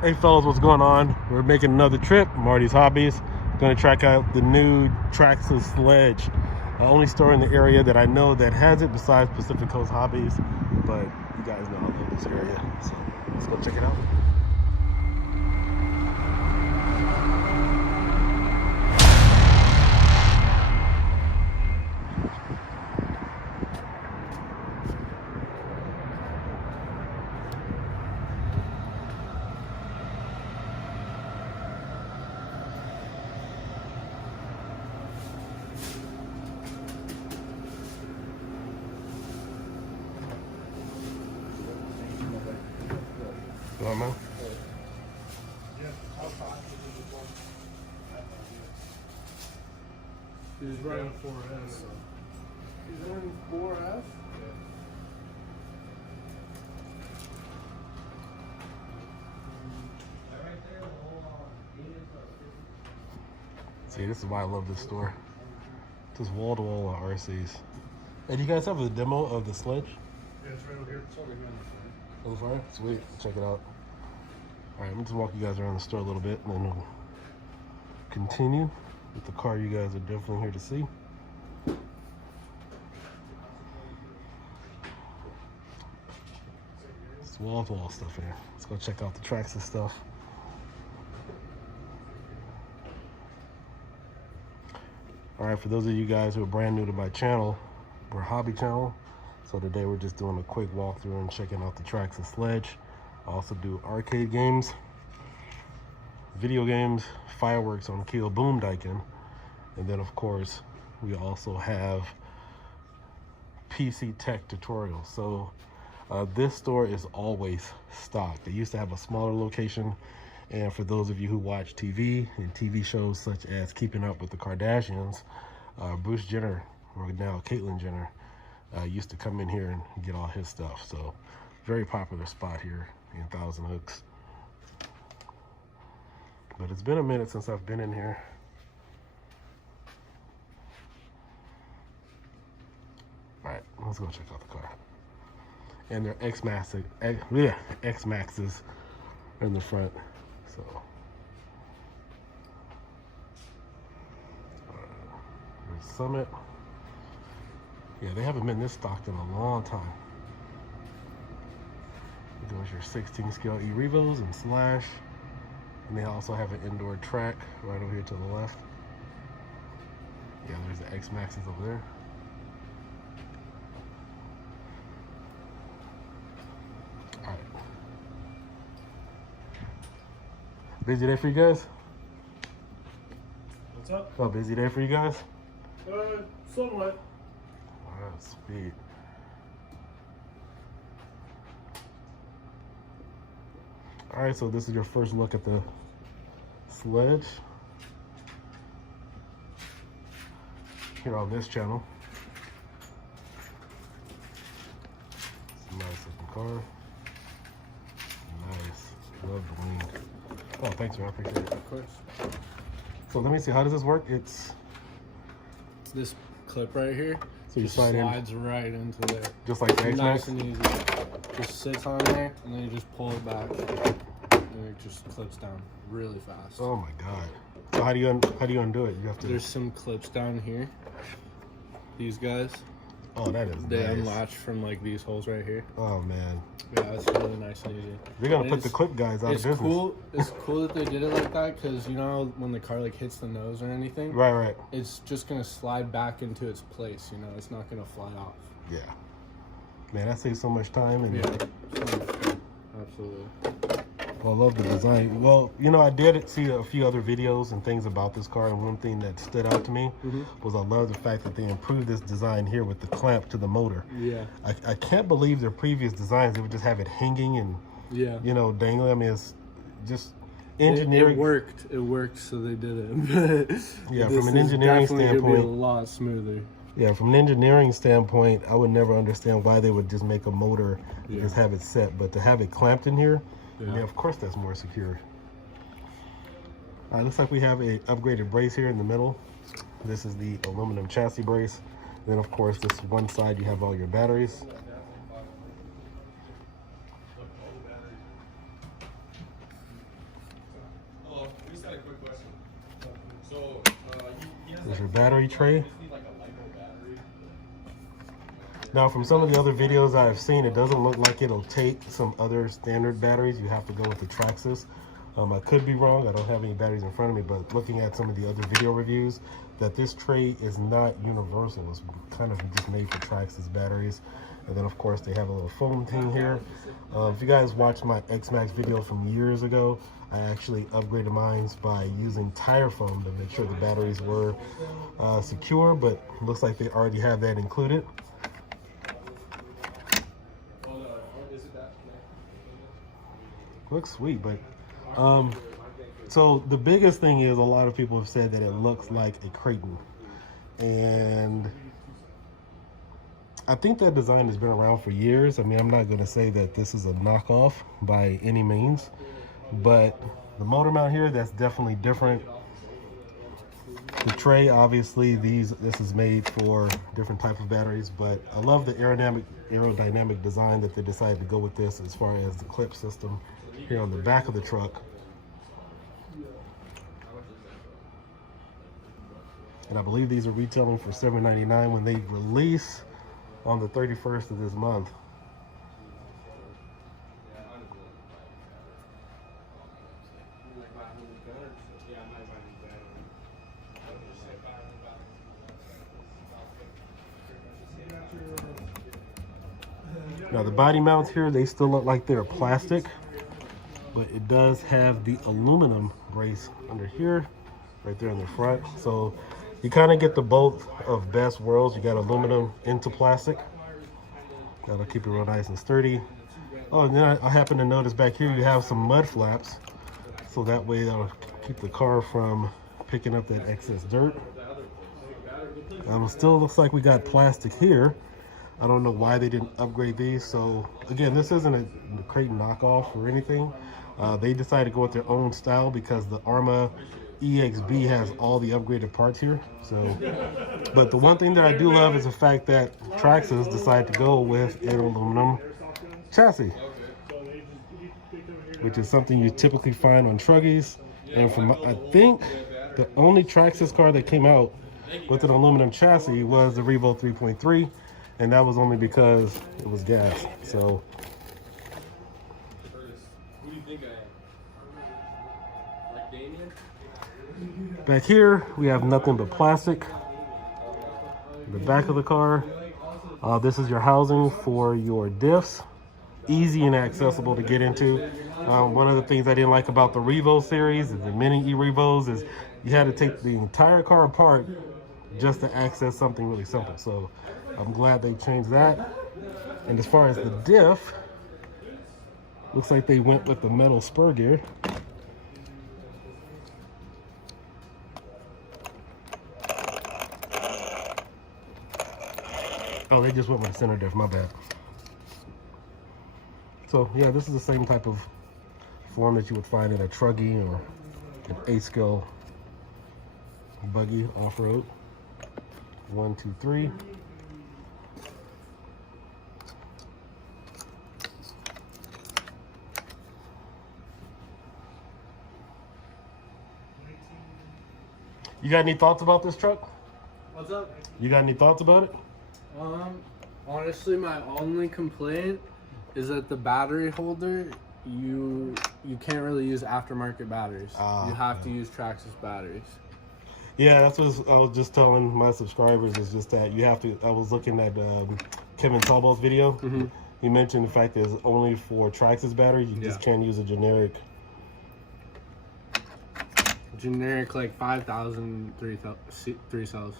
Hey fellas, what's going on? We're making another trip. Marty's Hobbies. Going to check out the new Traxxas Sledge. The only store in the area that I know that has it besides Pacific Coast Hobbies. But you guys know I love this area, so let's go check it out. Go on, man. He's running 4S. He's running 4S? See, this is why I love this store. Just wall-to-wall RCs. Hey, do you guys have a demo of the Sledge? Yeah, it's right over here. It's over here on On the front. the front? Sweet. Check it out. Alright, let me just walk you guys around the store a little bit and then we'll continue with the car you guys are definitely here to see. It's wall-to-wall stuff here. Let's go check out the Traxxas stuff. Alright, for those of you guys who are brand new to my channel, we're a hobby channel. So today we're just doing a quick walkthrough and checking out the Traxxas Sledge. I also do arcade games, video games, fireworks on Kill Boom Diekin, and then of course we also have PC tech tutorials. So this store is always stocked. They used to have a smaller location, and for those of you who watch TV and TV shows such as Keeping Up with the Kardashians, Bruce Jenner, or now Caitlyn Jenner, used to come in here and get all his stuff. So very popular spot here in Thousand Oaks. But it's been a minute since I've been in here. All right, let's go check out the car. And their X-Maxes in the front. So there's Summit. Yeah, they haven't been this stocked in a long time. There's your 16 scale E-Revos and Slash. And they also have an indoor track right over here to the left. Yeah, there's the X-Maxes over there. All right. Busy day for you guys? What's up? Oh, busy day for you guys? Somewhat. All right, sweet. All right, so this is your first look at the Sledge here on this channel. It's a nice looking car. Nice. Love the wing. Oh, thanks, man. I appreciate it. Of course. So let me see. How does this work? It's This clip right here so you just slide slides right into there. just like the Nice X-Max. and easy. Just sits on there and then you just pull it back and it just clips down really fast. Oh my god. So how do you undo it? You have to. There's some clips down here. These guys. Oh, that is They nice. unlatch from like these holes right here. Oh man. Yeah, it's really nice and easy. They're gonna And put the clip guys out of It's business. cool. It's cool that they did it like that because you know when the car like hits the nose or anything, Right. it's just gonna slide back into its place. You know, it's not gonna fly off. Yeah. Man, that saves so much time. And Absolutely. well, I love the design. Well, you know, I did see a few other videos and things about this car, and one thing that stood out to me was I love the fact that they improved this design here with the clamp to the motor. Yeah. I can't believe their previous designs, they would just have it hanging and, Yeah. you know, dangling. I mean, it's just engineering. It worked, so they did it. Yeah, This from an is engineering definitely gonna standpoint. be a lot smoother. Yeah, from an engineering standpoint, I would never understand why they would just make a motor and just have it set. But to have it clamped in here, yeah, of course that's more secure. All right, looks like we have a upgraded brace here in the middle. This is the aluminum chassis brace. Then of course, this one side you have all your batteries. There's your battery tray. Now, from some of the other videos I've seen, it doesn't look like it'll take some other standard batteries. You have to go with the Traxxas. I could be wrong. I don't have any batteries in front of me, but looking at some of the other video reviews, that this tray is not universal. It's kind of just made for Traxxas batteries. And then, of course, they have a little foam thing here. If you guys watched my X-Max video from years ago, I actually upgraded mine by using tire foam to make sure the batteries were secure, but it looks like they already have that included. Looks sweet, but so the biggest thing is a lot of people have said that it looks like a Kraton, and I think that design has been around for years. I mean, I'm not going to say that this is a knockoff by any means, but the motor mount here, that's definitely different. The tray, obviously, this is made for different type of batteries, but I love the aerodynamic design that they decided to go with this as far as the clip system here on the back of the truck. And I believe these are retailing for $7.99 when they release on the 31st of this month. Now the body mounts here, they still look like they're plastic, but it does have the aluminum brace under here, right there in the front. So you kind of get the both of best worlds. You got aluminum into plastic. That'll keep it real nice and sturdy. Oh, and then I happen to notice back here you have some mud flaps, so that way that'll keep the car from picking up that excess dirt. Still looks like we got plastic here. I don't know why they didn't upgrade these. So again, this isn't a Kraton knockoff or anything. They decided to go with their own style because the Arrma EXB has all the upgraded parts here. So, but the one thing that I do love is the fact that Traxxas decided to go with an aluminum chassis, which is something you typically find on truggies. And from, I think the only Traxxas car that came out with an aluminum chassis was the Revo 3.3. And that was only because it was gas. So back here we have nothing but plastic. The back of the car, this is your housing for your diffs. Easy and accessible to get into. One of the things I didn't like about the Revo series, the mini E-Revos, is you had to take the entire car apart just to access something really simple. So I'm glad they changed that. And as far as the diff, looks like they went with the metal spur gear. Oh, they just went with the center diff, my bad. So yeah, this is the same type of form that you would find in a truggy or an 8-scale buggy off-road. 1, 2, 3. You got any thoughts about this truck? What's up? You got any thoughts about it? Honestly, my only complaint is that the battery holder, you can't really use aftermarket batteries. You have to use Traxxas batteries. Yeah, that's what I was just telling my subscribers, is just that you have to. I was looking at Kevin Talbot's video. Mm-hmm. He mentioned the fact that it's only for Traxxas batteries. You just can't use a generic Like 5,000 three cells.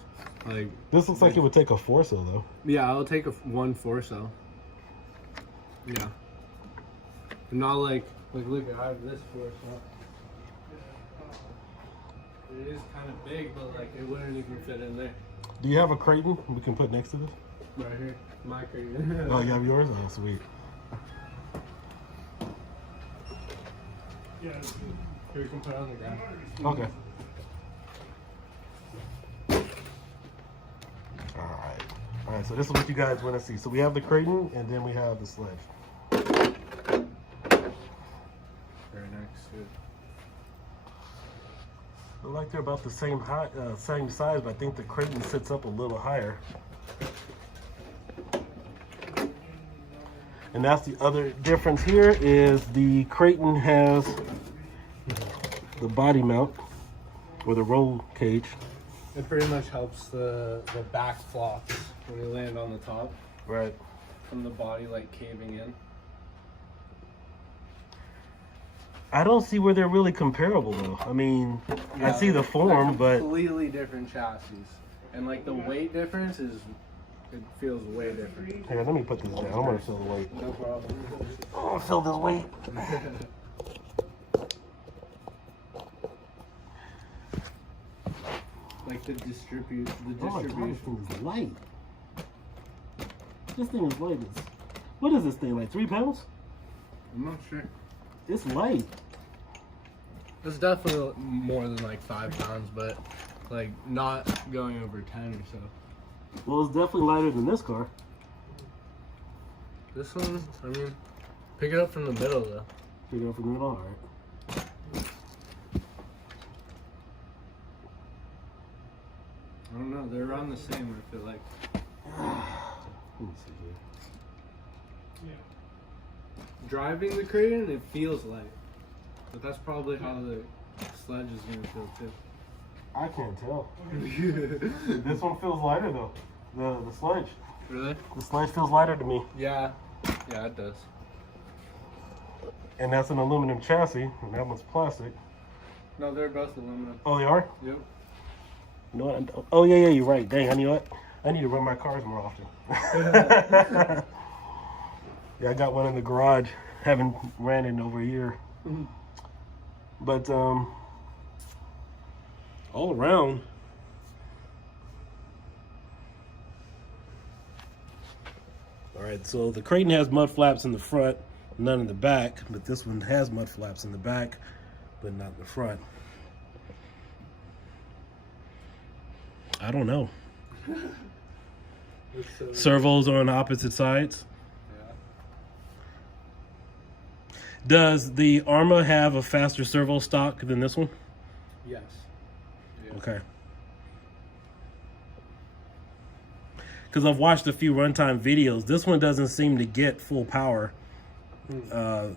Like this looks like it would take a 4-cell though. Yeah, I'll take a 1 4-cell. Yeah. But not like look, I have this 4-cell. It is kind of big, but like it wouldn't even fit in there. Do you have a Kraton we can put next to this? Right here, my Kraton. Oh, you have yours? Oh, sweet. Yeah. Here, we can put it on the ground. Okay. All right, so this is what you guys want to see. So we have the Kraton, and then we have the Sledge. Very nice, dude. Look like they're about the same height, same size, but I think the Kraton sits up a little higher. And that's the other difference here is the Kraton has the body mount or the roll cage. It pretty much helps the back flops when you land on the top. Right. From the body like caving in. I don't see where they're really comparable though. I mean, yeah, I see the form, but completely different chassis. And like the weight difference is, it feels way different. Here, let me put this down. I want to feel the weight. No problem. I want to feel this weight. Like the distribution. Oh, this thing is light. This thing is light. What is this thing, like 3 pounds? I'm not sure. It's light. It's definitely more than like 5 pounds, but like not going over 10 or so. Well, it's definitely lighter than this car. This one, I mean, pick it up from the middle though. Pick it up from the middle, alright. I don't know, they're around the same, I feel like. Let me see here. Yeah. Driving the Kraton, it feels light. But that's probably how the Sledge is going to feel too. I can't tell. This one feels lighter though. The Sledge. Really? The Sledge feels lighter to me. Yeah. Yeah, it does. And that's an aluminum chassis, and that one's plastic. No, they're both aluminum. Oh, they are? Yep. You know what? Oh, yeah, you're right. Dang, you know what? I need to run my cars more often. Yeah, I got one in the garage. Haven't ran it in over a year. But all around, all right, so the Kraton has mud flaps in the front, none in the back, but this one has mud flaps in the back, but not in the front. I don't know. Servos are on the opposite sides. Does the Arrma have a faster servo stock than this one? Yes. Yeah. Okay. Because I've watched a few runtime videos. This one doesn't seem to get full power.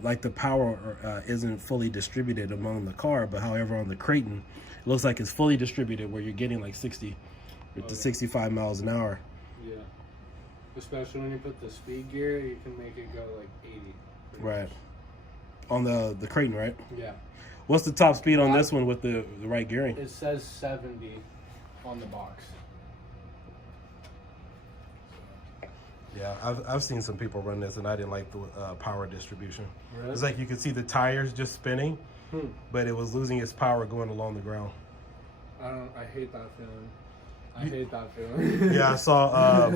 Like the power isn't fully distributed among the car, but however on the Kraton, it looks like it's fully distributed where you're getting like 60 to 65 miles an hour. Yeah. Especially when you put the speed gear, you can make it go like 80. Right. Much. On the Kraton, right? Yeah. What's the top speed on this one with the right gearing? It says 70 on the box. Yeah, I've seen some people run this, and I didn't like the power distribution. Really? It's like you could see the tires just spinning, but it was losing its power going along the ground. I hate that feeling. I hate that feeling. Yeah, I saw, I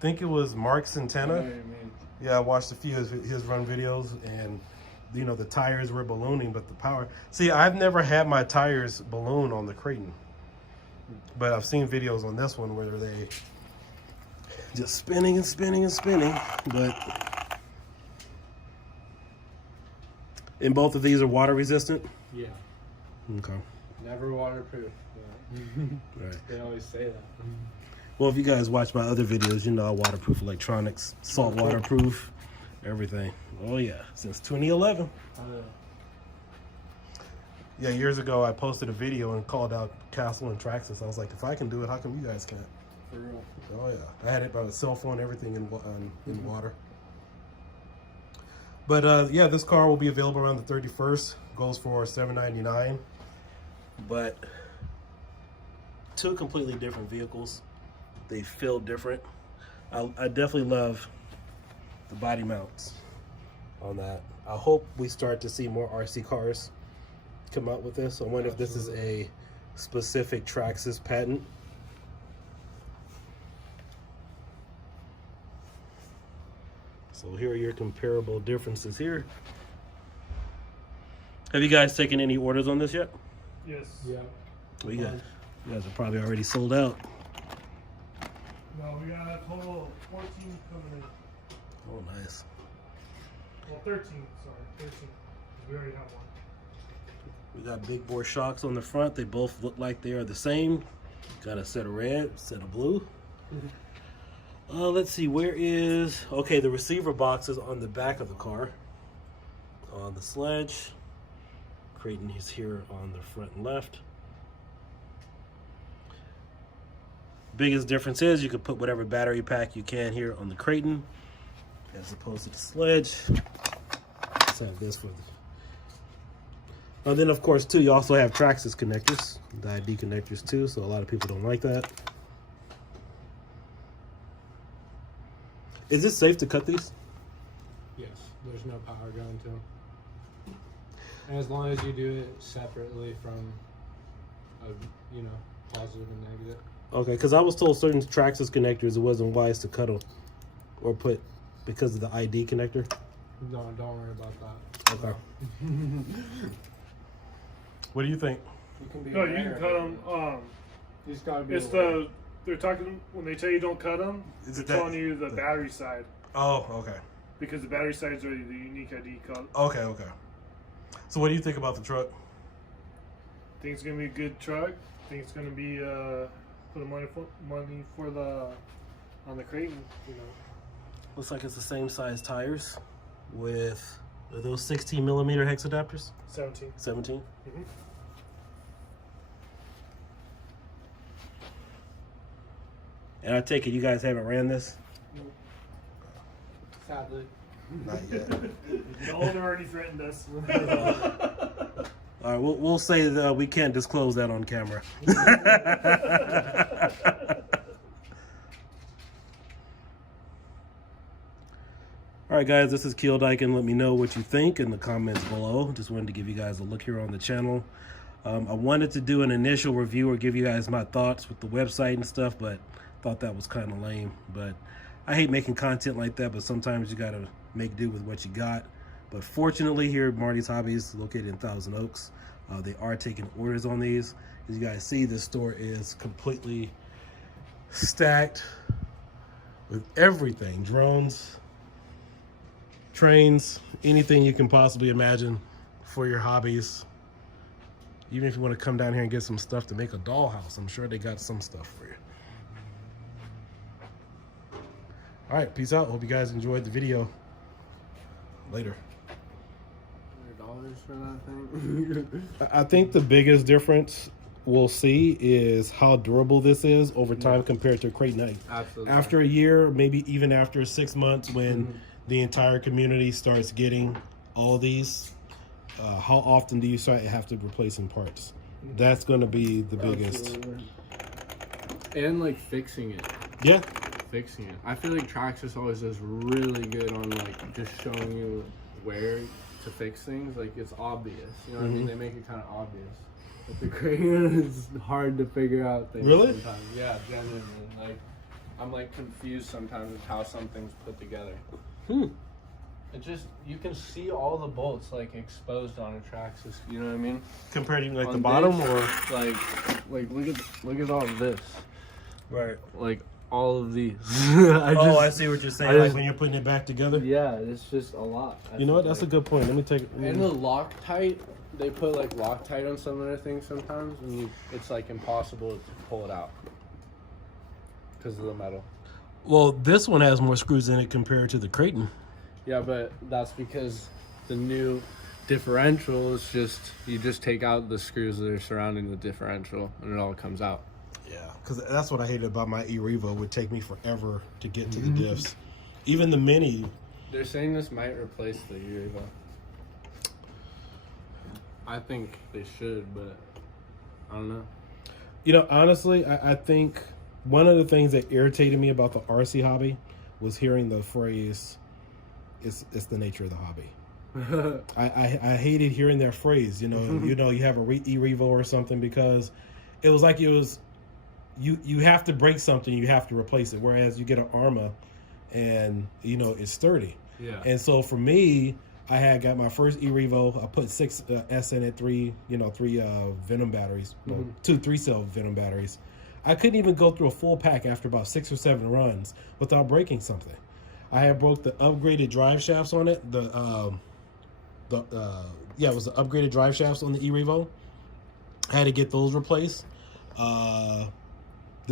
think it was Mark Santana. I know what you mean. Yeah, I watched a few of his run videos, and you know, the tires were ballooning, but the power. See, I've never had my tires balloon on the Kraton, but I've seen videos on this one where they just spinning and spinning and spinning. But and both of these are water resistant. Yeah. Okay. Never waterproof. Yeah. Right. They always say that. Well, if you guys watch my other videos, you know I waterproof electronics, salt waterproof, everything. Oh yeah, since 2011. Yeah, years ago I posted a video and called out Castle and Traxxas. I was like, if I can do it, how come you guys can't? For real. Oh yeah, I had it on a cell phone, everything in water. But yeah, this car will be available around the 31st. Goes for $799. But two completely different vehicles. They feel different. I definitely love the body mounts on that. I hope we start to see more RC cars come out with this. I wonder if this is a specific Traxxas patent. So here are your comparable differences here. Have you guys taken any orders on this yet? Yes. Yeah. Well, you guys are probably already sold out. No, we got a total of 14 coming in. Oh, nice. Well, 13, sorry. 13. We already have one. We got big bore shocks on the front. They both look like they are the same. Got a set of red, set of blue. Let's see, where is... Okay, the receiver box is on the back of the car. On the Sledge. Kraton is here on the front and left. Biggest difference is you can put whatever battery pack you can here on the Kraton, as opposed to the Sledge. Let's have this for the... And then, of course, too, you also have Traxxas connectors, the ID connectors, too, so a lot of people don't like that. Is it safe to cut these? Yes, there's no power going to them. And as long as you do it separately from, positive and negative. Okay, because I was told certain Traxxas connectors, it wasn't wise to cut them or put because of the ID connector. No, don't worry about that. Okay. What do you think? You can be No, you can cut them. You just gotta be It's aware. they're talking when they tell you don't cut them. Is They're it that- telling you the battery side Oh, okay. because the battery sides are the unique ID code. Okay, okay. So what do you think about the truck? Think it's gonna be a good truck. Think it's gonna be for the money for the on the Kraton. Looks like it's the same size tires with are those 16 millimeter hex adapters? 17. 17? Mm-hmm. And I take it you guys haven't ran this? Sadly. Not yet. The owner already threatened us. All right, we'll say that we can't disclose that on camera. All right, guys, this is Diekin. Let me know what you think in the comments below. Just wanted to give you guys a look here on the channel. I wanted to do an initial review or give you guys my thoughts with the website and stuff, but thought that was kind of lame. But I hate making content like that, but sometimes you got to make do with what you got. But fortunately here at Marty's Hobbies, located in Thousand Oaks, they are taking orders on these. As you guys see, this store is completely stacked with everything. Drones, trains, anything you can possibly imagine for your hobbies. Even if you want to come down here and get some stuff to make a dollhouse, I'm sure they got some stuff for you. All right, peace out. Hope you guys enjoyed the video. Later. $100 for that thing. I think the biggest difference we'll see is how durable this is over time compared to Kraton 9. Absolutely. After a year, maybe even after 6 months, when the entire community starts getting all these, how often do you start to have to replace in parts? That's going to be the biggest. Absolutely. And like fixing it. Yeah. Fixing it. I feel like Traxxas always does really good on like just showing you where to fix things. Like it's obvious. You know what I mean? They make it kind of obvious. But the Kraton is hard to figure out things. Really? Sometimes. Yeah, genuinely. Like I'm like confused sometimes with how something's put together. It just, you can see all the bolts like exposed on a Traxxas, you know what I mean? Compared to like On the bottom this, or? like look at all of this. Right. Like all of these. I see what you're saying. I Like just- when you're putting it back together? Yeah, it's just a lot. You know what? That's a good point. Let me take it. And the Loctite, they put like Loctite on some of their things sometimes, and it's like impossible to pull it out because of the metal. Well, this one has more screws in it compared to the Kraton. Yeah, but that's because the new differential is just, you just take out the screws that are surrounding the differential and it all comes out. Yeah, because that's what I hated about my E-Revo. It would take me forever to get to the diffs. Even the Mini. They're saying this might replace the Evo. I think they should, but I don't know. You know, honestly, I think one of the things that irritated me about the RC hobby was hearing the phrase, it's the nature of the hobby. I hated hearing that phrase, you know, you have a E-Revo or something, because it was like you have to break something, you have to replace it. Whereas you get an Arrma and, you know, it's sturdy. Yeah. And so for me, I had got my first E-Revo. I put 6 S in it, 3 Venom batteries, no, 2 3-cell Venom batteries. I couldn't even go through a full pack after about 6 or 7 runs without breaking something. I had broke the upgraded drive shafts on it, the it was the upgraded drive shafts on the E-Revo. I had to get those replaced. The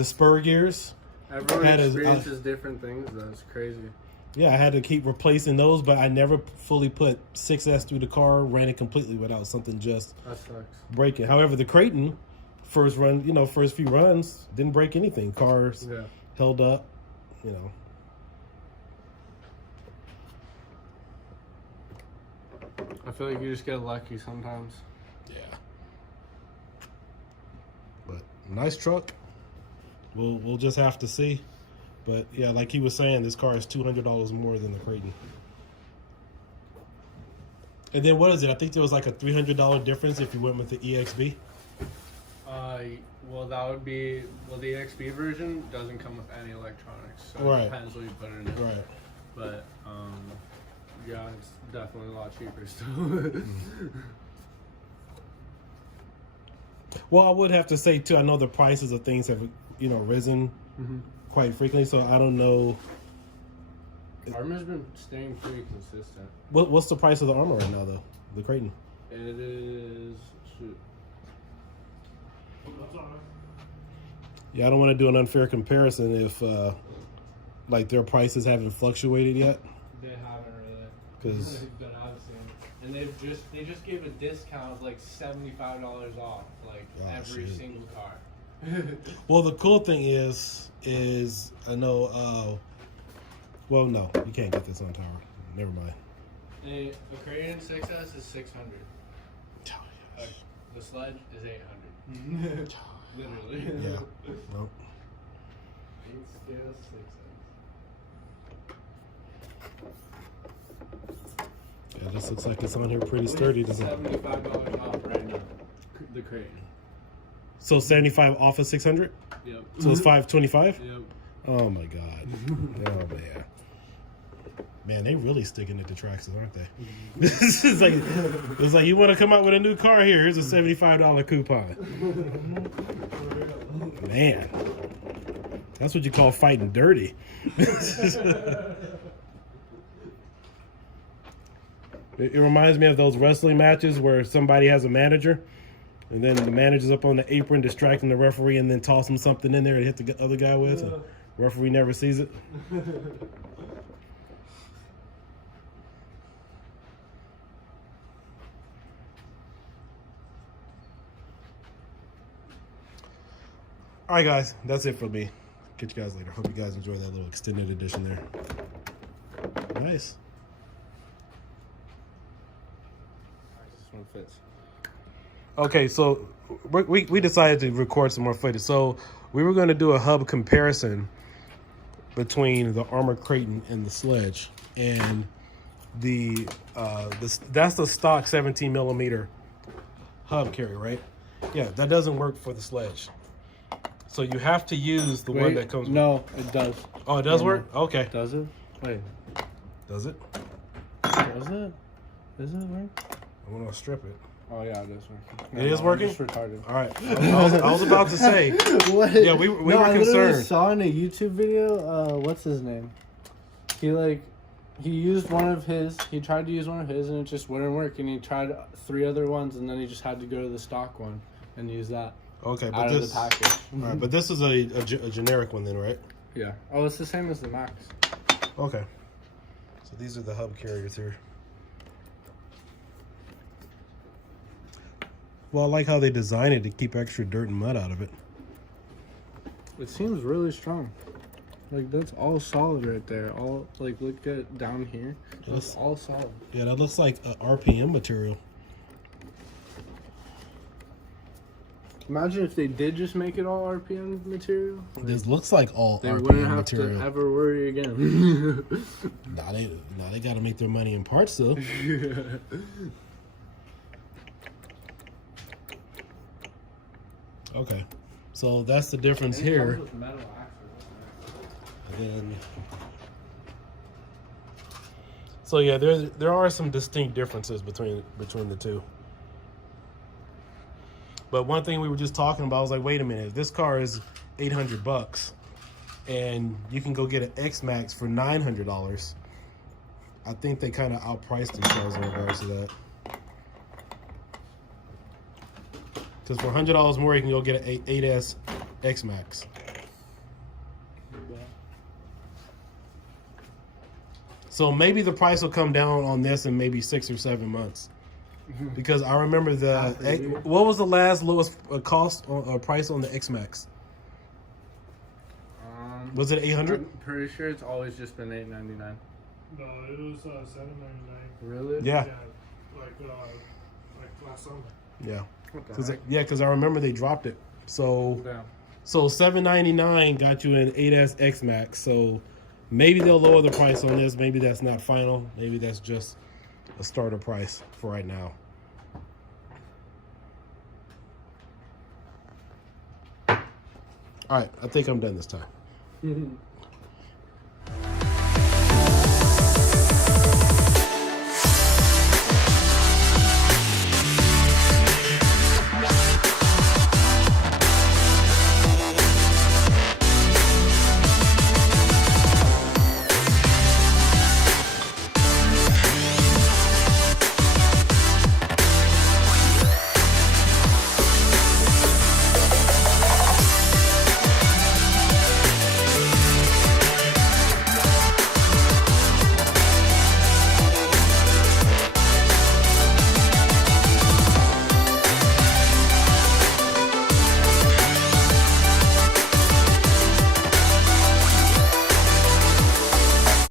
spur gears. Everyone experiences different things. That's crazy. Yeah, I had to keep replacing those, but I never fully put 6S through the car, ran it completely without something just That sucks. breaking. However, the Kraton, first few runs, didn't break anything. Cars held up, I feel like you just get lucky sometimes. Yeah. But nice truck. We'll just have to see. But yeah, like he was saying, this car is $200 more than the Kraton. And then what is it? I think there was like a $300 difference if you went with the EXB. Well, that would be the EXP version doesn't come with any electronics, so Right. it depends what you put in it. Right. But yeah, it's definitely a lot cheaper still. Well, I would have to say too, I know the prices of things have risen quite frequently, so I don't know. Arrma's been staying pretty consistent. What's the price of the Arrma right now, though? The Kraton. It is. Shoot. Yeah, I don't want to do an unfair comparison if like their prices haven't fluctuated yet. They haven't really. 'Cause that I've seen, and they just gave a discount of like $75 off, like every single car. Well, the cool thing is I know. Well, no, you can't get this on tower. Never mind. A Kraton 6S is $600. The Sledge is $800. Literally. Yeah. Nope. It's still 6S. Yeah, this looks like it's on here pretty sturdy. Doesn't it? $75 off right now. The Kraton. So 75 off of 600. Yep. So it's 525. Yep. Oh my god. Oh man. Man, they really sticking it to Traxxas, aren't they? This is like, it's like you want to come out with a new car here. Here's a $75 coupon. Man, that's what you call fighting dirty. It reminds me of those wrestling matches where somebody has a manager, and then the manager's up on the apron distracting the referee, and then toss him something in there to hit the other guy with. And referee never sees it. All right, guys, that's it for me. Catch you guys later. Hope you guys enjoyed that little extended edition there. Nice. This one fits. Okay, so we decided to record some more footage. So we were going to do a hub comparison between the Arrma Kraton and the Sledge, and that's the stock 17 millimeter hub carrier, right? Yeah, that doesn't work for the Sledge. So you have to use the one that comes. No, it does. Oh, it does work. Okay. Does it? Wait. Does it? Does it? Does it work? I'm gonna strip it. Oh yeah, it is working. It is working? I'm just retarded. All right. I was about to say. What? Yeah, we were I literally concerned. saw in a YouTube video. What's his name? He used one of his. He tried to use one of his, and it just wouldn't work. And he tried 3 other ones, and then he just had to go to the stock one and use that. Okay, but out this of the package. All right, but this is a generic one then, right? Yeah. Oh, it's the same as the Max. Okay. So these are the hub carriers here. Well, I like how they designed it to keep extra dirt and mud out of it. It seems really strong. Like, that's all solid right there. All, like, look at down here. That's all solid. Yeah, that looks like a RPM material. Imagine if they did just make it all RPM material. Like, This looks like all they RPM wouldn't have material. to ever worry again. Nah, they got to make their money in parts though. Okay, so that's the difference here. And then, so yeah, there are some distinct differences between the two. But one thing we were just talking about, I was like, wait a minute, if this car is $800 and you can go get an X-Max for $900, I think they kind of outpriced themselves in regards to that. Because for $100 more, you can go get an 8S X Max. So maybe the price will come down on this in maybe 6 or 7 months. Because I remember what was the lowest cost or price on the X Max? Was it 800? I'm pretty sure it's always just been $899. No, it was $799. Really? Yeah. Like last summer. Yeah. What the heck? Because I remember they dropped it. So Yeah. so $799 got you an 8S X Max. So maybe they'll lower the price on this. Maybe that's not final. Maybe that's just a starter price for right now. All right, I think I'm done this time.